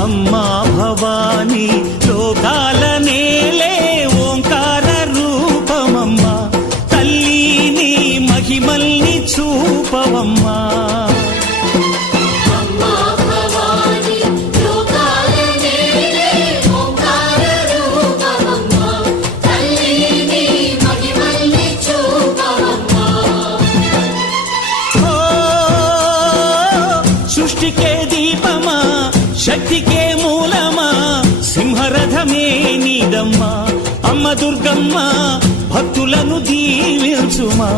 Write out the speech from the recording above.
అమ్మా భవానీ లోకాల నేలే ఓంకార రూపమమ్మా తల్లి నీ మహిమల్ని చూపవమ్మా సృష్టికే దీపమా శక్తికే మూలమా సింహరథమే నీదమ్మా అమ్మ దుర్గమ్మ భక్తులను దీవించుమా